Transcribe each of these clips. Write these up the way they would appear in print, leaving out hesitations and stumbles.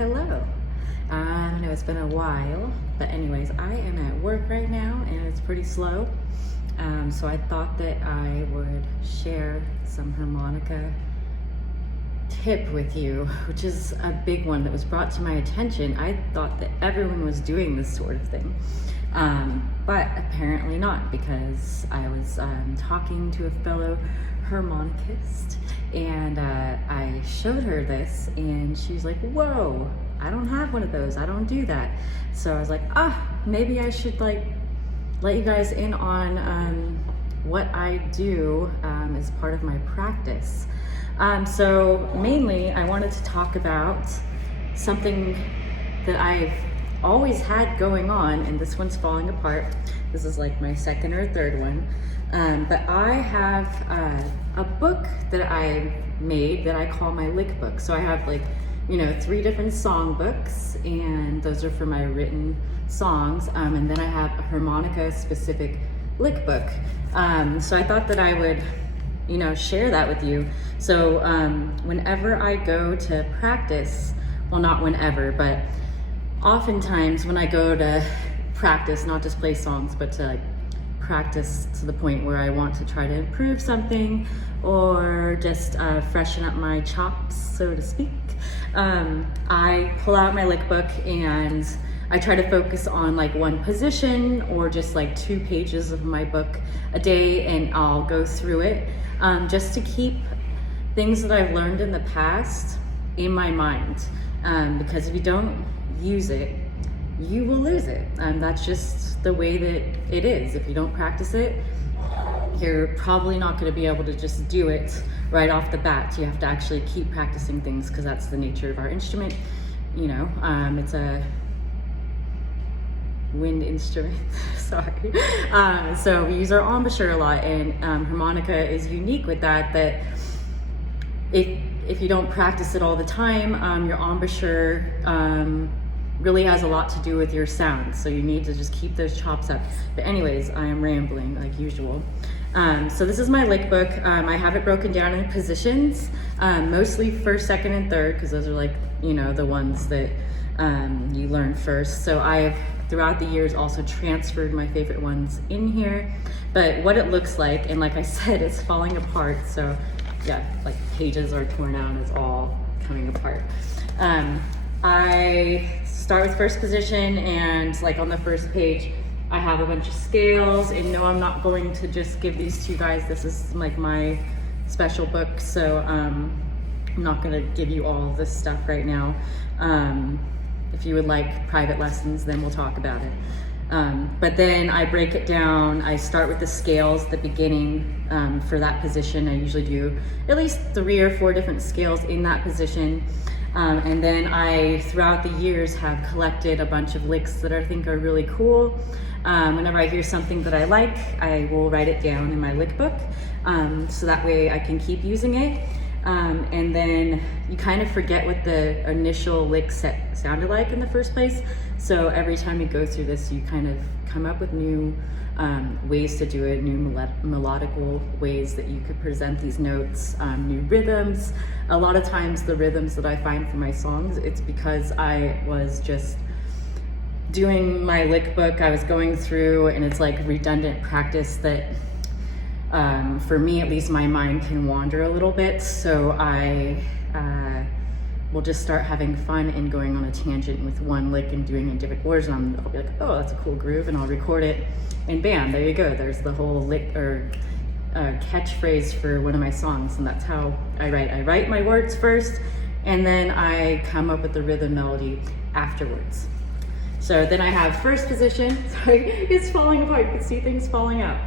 Hello. I know it's been a while, but anyways, I am at work right now and it's pretty slow. So I thought that I would share some harmonica tip with you, which is a big one that was brought to my attention. I thought that everyone was doing this sort of thing, but apparently not, because I was talking to a fellow harmonicist and I showed her this and she's like, whoa, I don't have one of those, I don't do that. So I was like, maybe I should let you guys in on what I do as part of my practice. So mainly I wanted to talk about something that I've always had going on, and this one's falling apart. This is like my second or third one. But I have a book that I made that I call my lick book. So I have 3 different song books, and those are for my written songs. And then I have a harmonica specific lick book. So I thought that I would share that with you. So whenever I go to practice, well, not whenever, but oftentimes when I go to practice, not just play songs, but to practice to the point where I want to try to improve something or just freshen up my chops, so to speak, I pull out my lick book and I try to focus on one position or just 2 pages of my book a day, and I'll go through it just to keep things that I've learned in the past in my mind, because if you don't use it, you will lose it. That's just the way that it is. If you don't practice it, you're probably not going to be able to just do it right off the bat. You have to actually keep practicing things, because that's the nature of our instrument. It's a wind instrument. Sorry. So we use our embouchure a lot, and harmonica is unique with that if you don't practice it all the time, your embouchure really has a lot to do with your sound. So you need to just keep those chops up. But anyways, I am rambling like usual. So this is my lick book. I have it broken down in positions, mostly first, second, and third, because those are the ones that you learn first. So I've throughout the years also transferred my favorite ones in here. But what it looks like, and like I said, it's falling apart. So yeah, pages are torn out, it's all coming apart. I start with first position, and on the first page, I have a bunch of scales, and no, I'm not going to just give these to you guys. This is my special book, so I'm not gonna give you all of this stuff right now. If you would like private lessons, then we'll talk about it. But then I break it down. I start with the scales at the beginning for that position. I usually do at least 3 or 4 different scales in that position. And then I, throughout the years, have collected a bunch of licks that I think are really cool. Whenever I hear something that I like, I will write it down in my lick book, so that way I can keep using it. And then you kind of forget what the initial lick set sounded like in the first place. So every time you go through this, you kind of come up with new ways to do it, new melodical ways that you could present these notes, new rhythms. A lot of times the rhythms that I find for my songs, it's because I was just doing my lick book, I was going through, and it's redundant practice that for me at least, my mind can wander a little bit. So I will just start having fun and going on a tangent with one lick and doing it in different words, and I'll be like, oh, that's a cool groove, and I'll record it, and bam, there you go. There's the whole lick or catchphrase for one of my songs, and that's how I write. I write my words first, and then I come up with the rhythm melody afterwards. So then I have first position. Sorry, it's falling apart. You can see things falling out.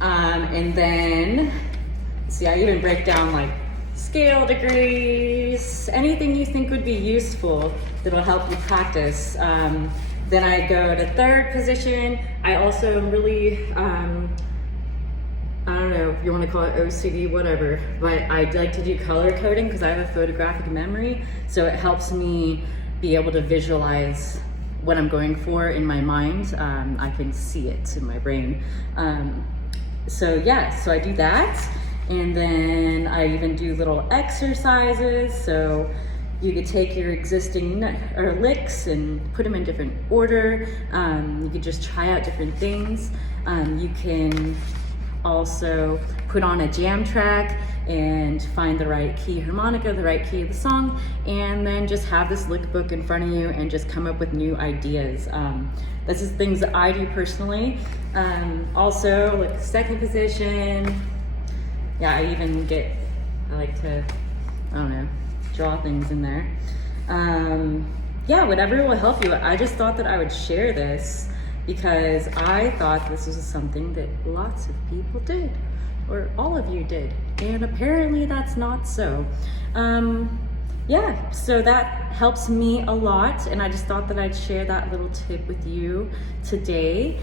And then, see, I even break down scale degrees, anything you think would be useful that'll help you practice. Then I go to third position. I also am really, I don't know if you want to call it OCD, whatever, but I like to do color coding because I have a photographic memory. So it helps me be able to visualize what I'm going for in my mind. I can see it in my brain. So yeah, so I do that. And then I even do little exercises. So You could take your existing licks and put them in different order. You could just try out different things. You can also put on a jam track and find the right key harmonica, the right key of the song, and then just have this lick book in front of you and just come up with new ideas. This is things that I do personally. Also, like second position. Yeah, I like to, I don't know, draw things in there. Yeah, whatever will help you. I just thought that I would share this because I thought this was something that lots of people did, or all of you did, and apparently that's not so. Yeah, so that helps me a lot, and I just thought that I'd share that little tip with you today.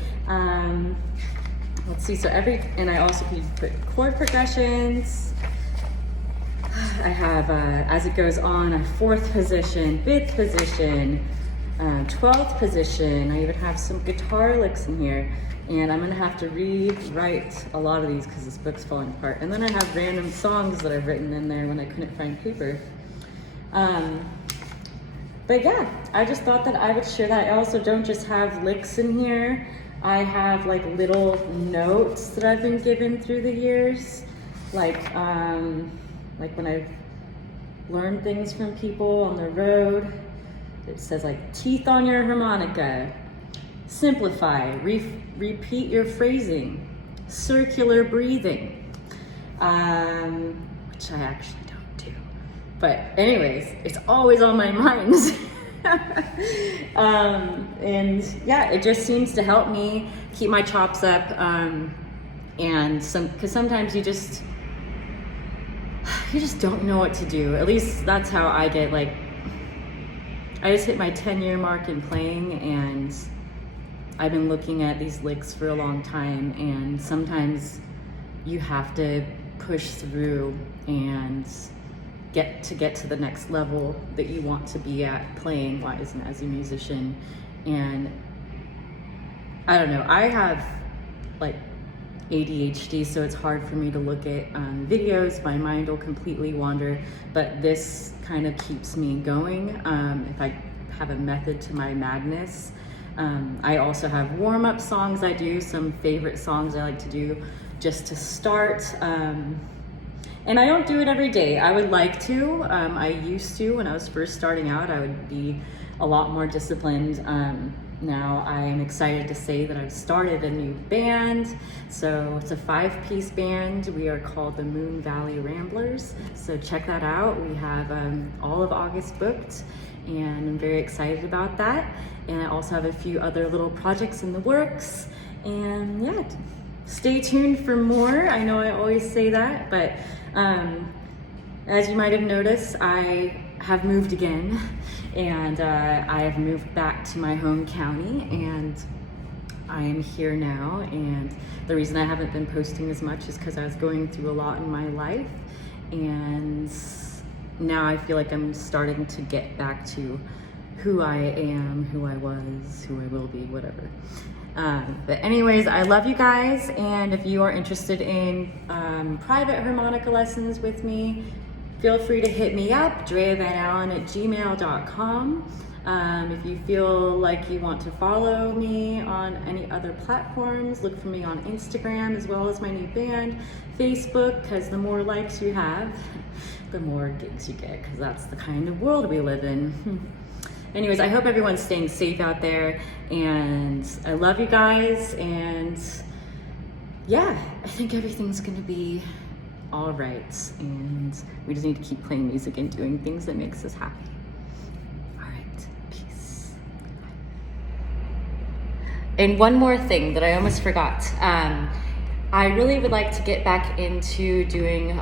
Let's see, and I also can put chord progressions. I have, as it goes on, a 4th position, 5th position, 12th position. I even have some guitar licks in here, and I'm gonna have to rewrite a lot of these because this book's falling apart. And then I have random songs that I've written in there when I couldn't find paper. But yeah, I just thought that I would share that. I also don't just have licks in here. I have like little notes that I've been given through the years, like when I've learned things from people on the road. It says like teeth on your harmonica, simplify, repeat your phrasing, circular breathing, which I actually don't do. But anyways, it's always on my mind. And yeah, it just seems to help me keep my chops up. Because sometimes you just don't know what to do. At least that's how I get, like, I just hit my 10-year mark in playing, and I've been looking at these licks for a long time, and sometimes you have to push through and get to the next level that you want to be at playing wise and as a musician. And I don't know, I have like ADHD, so it's hard for me to look at videos. My mind will completely wander, but this kind of keeps me going. If I have a method to my madness. I also have warm-up songs I do, some favorite songs I like to do just to start. And I don't do it every day. I would like to. I used to when I was first starting out. I would be a lot more disciplined. Now I am excited to say that I've started a new band. So it's a 5-piece band. We are called the Moon Valley Ramblers. So check that out. We have all of August booked, and I'm very excited about that. And I also have a few other little projects in the works. And yeah, stay tuned for more. I know I always say that, but as you might have noticed, I have moved again, and I have moved back to my home county, and I am here now. And the reason I haven't been posting as much is because I was going through a lot in my life, and now I feel like I'm starting to get back to who I am, who I was, who I will be, whatever. But anyways, I love you guys, and if you are interested in private harmonica lessons with me, feel free to hit me up, dreavanallen@gmail.com. If you feel like you want to follow me on any other platforms, look for me on Instagram as well as my new band, Facebook, because the more likes you have, the more gigs you get, because that's the kind of world we live in. Anyways, I hope everyone's staying safe out there, and I love you guys, and yeah, I think everything's gonna be all right, and we just need to keep playing music and doing things that makes us happy. All right, peace. And one more thing that I almost forgot. I really would like to get back into doing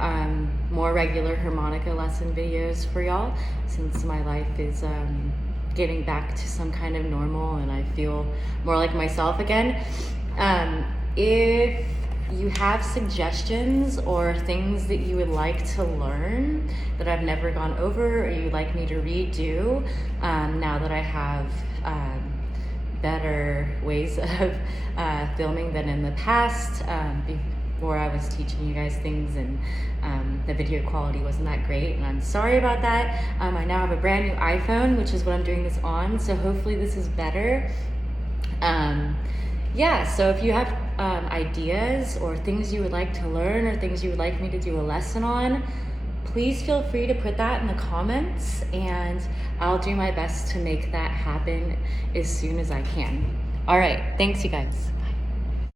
more regular harmonica lesson videos for y'all, since my life is getting back to some kind of normal and I feel more like myself again. If you have suggestions or things that you would like to learn that I've never gone over, or you'd like me to redo, now that I have better ways of filming than in the past, or I was teaching you guys things and the video quality wasn't that great, and I'm sorry about that. I now have a brand new iPhone, which is what I'm doing this on, so hopefully this is better. Yeah, so if you have ideas or things you would like to learn or things you would like me to do a lesson on, please feel free to put that in the comments, and I'll do my best to make that happen as soon as I can. All right, thanks you guys.